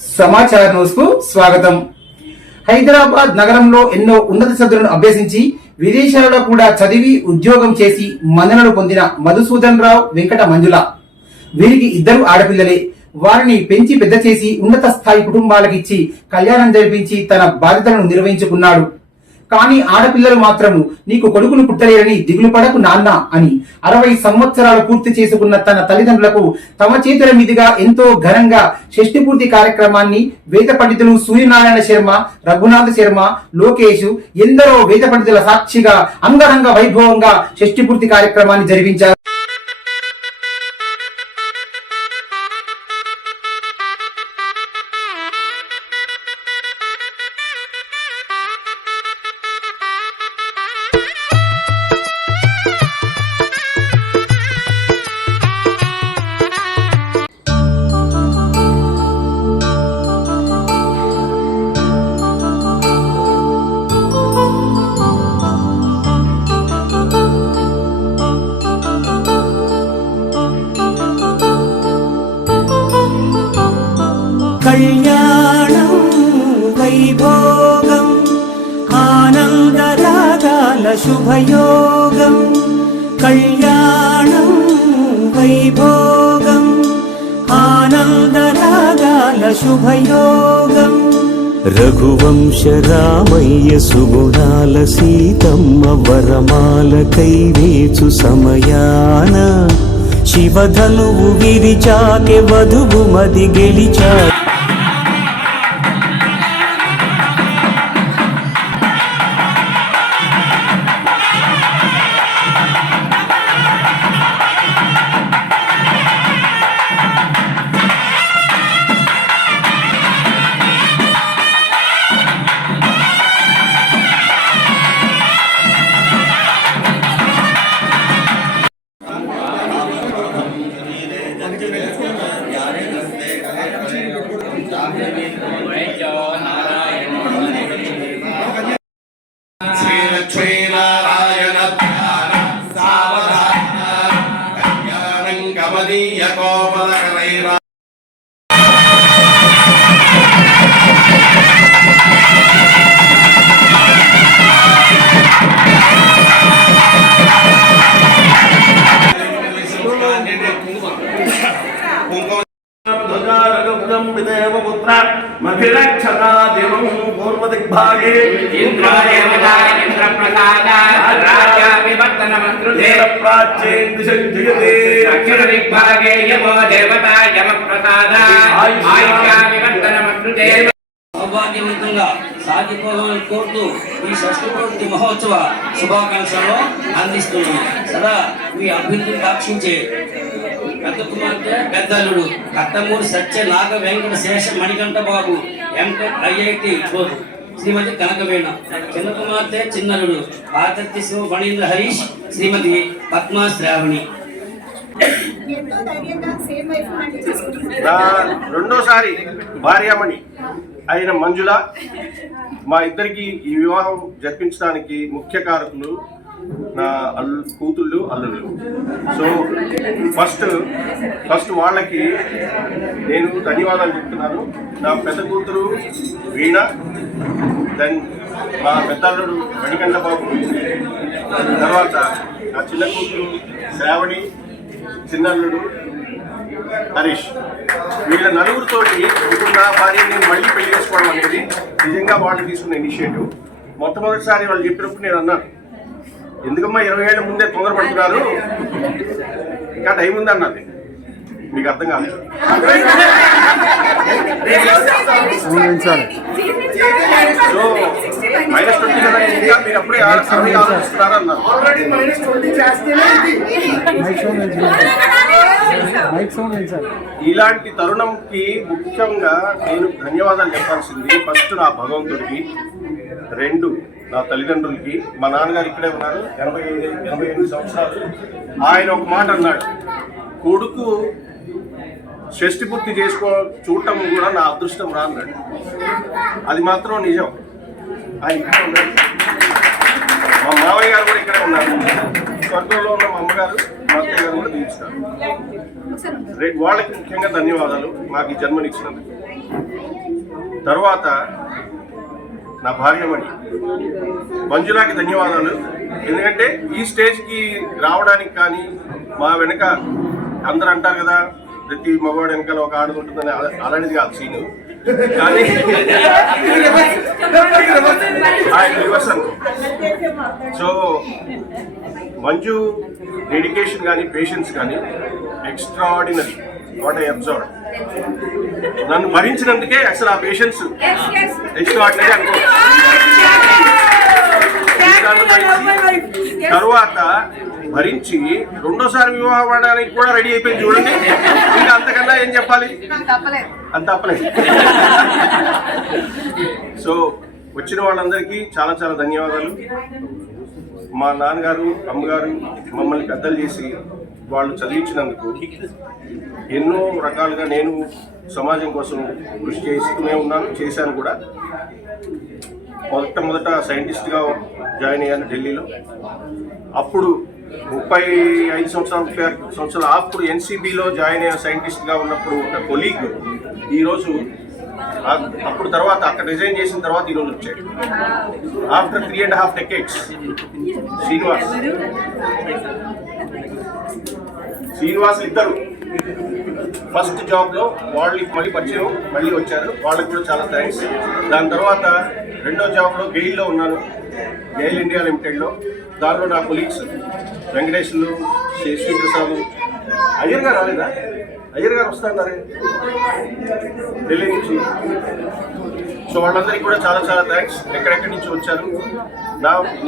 సమాచార న్యూస్ కు స్వాగతం. హైదరాబాద్ నగరంలో ఎన్నో ఉన్నత చదువులను అభ్యసించి విదేశాలలో కూడా చదివి ఉద్యోగం చేసి మన్ననలు పొందిన మధుసూదన్ రావు, వెంకట మంజుల వీరికి ఇద్దరు ఆడపిల్లలే. వారిని పెంచి పెద్ద చేసి ఉన్నత స్థాయి కుటుంబాలకిచ్చి కళ్యాణం జరిపించి తన బాధ్యతలను నిర్వహించుకున్నాడు. కానీ ఆడపిల్లలు మాత్రము నీకు కొడుకులు పుట్టలేరని దిగులు పడకు నాన్న అని 60 సంవత్సరాలు పూర్తి చేసుకున్న తన తల్లిదండ్రులకు తమ చేతుల మీదుగా ఎంతో ఘనంగా షష్ఠి పూర్తి కార్యక్రమాన్ని వేద పండితులు సూర్యనారాయణ శర్మ, రఘునాథ శర్మ, లోకేష్ ఎందరో వేద పండితుల సాక్షిగా అంగరంగ వైభవంగా షష్ఠి పూర్తి కార్యక్రమాన్ని జరిపించారు. కళ్యాణం వైభోగం ఆనందరాగాల శుభయోగం. కళ్యాణం వైభోగం ఆనందరాగాల శుభయోగం. రఘువంశ రామయ్య సుగుణాల సీతమ్మ వరమాల కైవేచు సమయాన శివధనువు విరిచాకె వధువు మది గెలిచా. पूर्वदिग्भागे इंद्रप्रसादाज्ञाविवर्तनमन्त्रुते प्राच्येन दिशं जयते दक्षिणदिग्भागे यमो देवता यमप्रसादा आयुष्याविवर्तनमन्त्रुते. సౌభాగ్యవంతంగా సాగిపోవాలని కోరుతూ ఈ షష్ఠి పూర్తి మహోత్సవ శుభాకాంక్షలను అందిస్తున్నాము. సదా మీ అభ్యున్నతిని కాక్షించే పెద్ద కుమార్తె పెద్దలుడు కట్టమూరి సత్య నాగ వెంకట శేష మణికంఠ బాబు ఎంటెక్ ఐఐటి శ్రీమతి కనకవేణ. చిన్న కుమార్తె చిన్నలుడు ఆదిత్య శివ ఫణీంద్ర హరీష్ శ్రీమతి పద్మా శ్రావణి. రెండోసారి భార్యామణి అయిన మంజుల మా ఇద్దరికి ఈ వివాహం జరిపించడానికి ముఖ్య కారకులు నా కూతుళ్ళు అల్లుళ్ళు. సో ఫస్ట్ వాళ్ళకి నేను ధన్యవాదాలు చెప్తున్నాను. నా పెద్ద కూతురు వీణ, దెన్ మా పెద్దల్లుడు మణికంఠ బాబు, తర్వాత నా చిన్న కూతురు శ్రావణి, చిన్నల్లుడు హరీష్. వీళ్ళ నలుగురితోటి ఇప్పుడు నా భార్యని నేను మళ్ళీ పెళ్లి చేసుకోవడం అనేది నిజంగా వాళ్ళు తీసుకున్న ఇనిషియేటివ్. మొట్టమొదటిసారి వాళ్ళు చెప్పినప్పుడు నేను అన్నాను, ఎందుకమ్మా 20 ఏళ్ల ముందే తొందరపడుతున్నారు, ఇంకా టైం ఉంది అన్నది. మీకు అర్థం కాలేదు. సో -20 కదా, ఇంకా మీరు అప్పుడే ఆలోచిస్తున్నారు అన్నారు. ఇలాంటి తరుణంకి ముఖ్యంగా నేను ధన్యవాదాలు చెప్పాల్సింది ఫస్ట్ నా భగవంతుడికి, 2 నా తల్లిదండ్రులకి. మా నాన్నగారు ఇక్కడే ఉన్నారు, 88 సంవత్సరాలు. ఆయన ఒక మాట అన్నాడు, కొడుకు షష్ఠి పూర్తి చూడటం కూడా నా అదృష్టం రా అన్నాడు. అది మాత్రం నిజం. ఆయన ఇక్కడే ఉన్నాడు. మా మావయ్య గారు కూడా ఇక్కడే ఉన్నారు. స్వర్గంలో ఉన్న మా అమ్మగారు, మా అత్తయ్య గారు కూడా దీవిస్తారు. వాళ్ళకి ముఖ్యంగా ధన్యవాదాలు మాకు ఈ జన్మనిచ్చినందుకు. తర్వాత నా భార్యమణి మంజులాకి ధన్యవాదాలు. ఎందుకంటే ఈ స్టేజ్కి రావడానికి కానీ మా వెనక అందరూ అంటారు కదా ప్రతి మగవాడు వెనకాల ఒక ఆడది ఉంటుందని, అలాంటిది కాదు సీను. కానీ సో మంజు డెడికేషన్ కానీ పేషెన్స్ కానీ ఎక్స్ట్రాఆర్డినరీ. What I observe. నన్ను భరించినందుకే అసలు ఆ పేషెన్స్ ఎక్స్ట్రాఆర్డినరీ అనుకో. తరువాత భరించి రెండోసారి వివాహం ఆడడానికి కూడా రెడీ అయిపోయింది చూడండి. ఇంకా అంతకన్నా ఏం చెప్పాలి, అంత తప్పలేదు. సో వచ్చిన వాళ్ళందరికీ చాలా చాలా ధన్యవాదాలు. మా నాన్నగారు అమ్మగారు మమ్మల్ని పెద్దలు చేసి వాళ్ళు చదివించినందుకు ఎన్నో రకాలుగా నేను సమాజం కోసం కృషి చేస్తూనే ఉన్నాను, చేశాను కూడా. మొదట సైంటిస్ట్గా జాయిన్ అయ్యాను ఢిల్లీలో. అప్పుడు 35 సంవత్సరాలు 36 సంవత్సరాలు అప్పుడు ఎన్సీబీలో జాయిన్ అయిన సైంటిస్ట్గా ఉన్నప్పుడు ఒక కొలీగ్ ఈరోజు అప్పుడు తర్వాత అక్కడ రిజైన్ చేసిన తర్వాత ఈరోజు వచ్చాడు. ఆఫ్టర్ 3.5 decades శ్రీనివాస్ ఇద్దరు ఫస్ట్ జాబ్లో వాళ్ళకి మళ్ళీ పరిచయం, మళ్ళీ వచ్చారు. వాళ్ళకి కూడా చాలా థ్యాంక్స్. దాని తర్వాత రెండో జాబ్లో గెయిల్లో ఉన్నాను, గెయిల్ ఇండియా లిమిటెడ్లో. దానిలో నా కొలీగ్స్ వెంకటేశ్వర్లు, శ్రీప్రసాద్. అయ్యర్ గారు రాలేదా? అయ్యర్ గారు వస్తారన్నారే ఢిల్లీ నుంచి. సో వాళ్ళందరికీ కూడా చాలా చాలా థ్యాంక్స్. ఎక్కడెక్కడి నుంచి వచ్చారు. నా